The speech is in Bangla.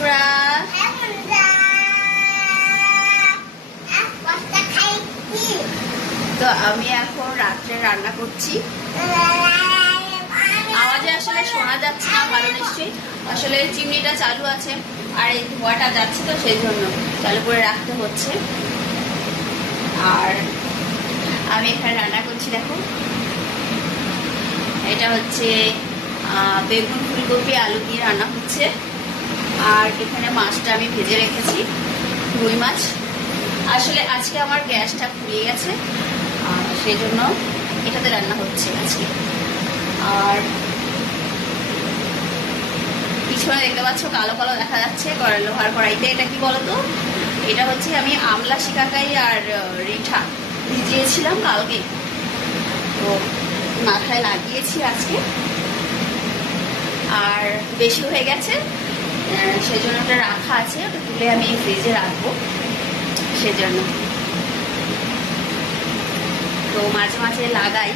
বন্ধুরা, তো আমি এখন রাত্রে রান্না করছি। আওয়াজে আসলে শোনা যাচ্ছে না ভালো নিশ্চয়ই, আসলে চিমনিটা চালু আছে আর এই ধোঁয়াটা যাচ্ছে, তো সেই জন্য চালু করে রাখতে হচ্ছে। আর আমি এখানে রান্না করছি, দেখো এটা হচ্ছে বেগুন, ফুলকপি, আলু দিয়ে রান্না হচ্ছে। আর এখানে মাছটা আমি ভেজে রেখেছি, রুই মাছ। আসলে আজকে আমার গ্যাসটা ফুরিয়ে গেছে, সেই জন্য এটাতে রান্না হচ্ছে আজকে। আর পিছনে দেখতে পাচ্ছ কালো কালো দেখা যাচ্ছে লোহার কড়াইতে, এটা কি বলতো, এটা হচ্ছে আমি আমলা, শিকাকাই আর রিঠা ভিজিয়েছিলাম কালকে, তো মাথায় লাগিয়েছি আজকে। আর বেশি হয়ে গেছে, সেই জন্য ওটা রাখা আছে, ওটা তুলে আমি ফ্রিজে রাখবো সেজন্য। তো মাঝে মাঝে লাগাই,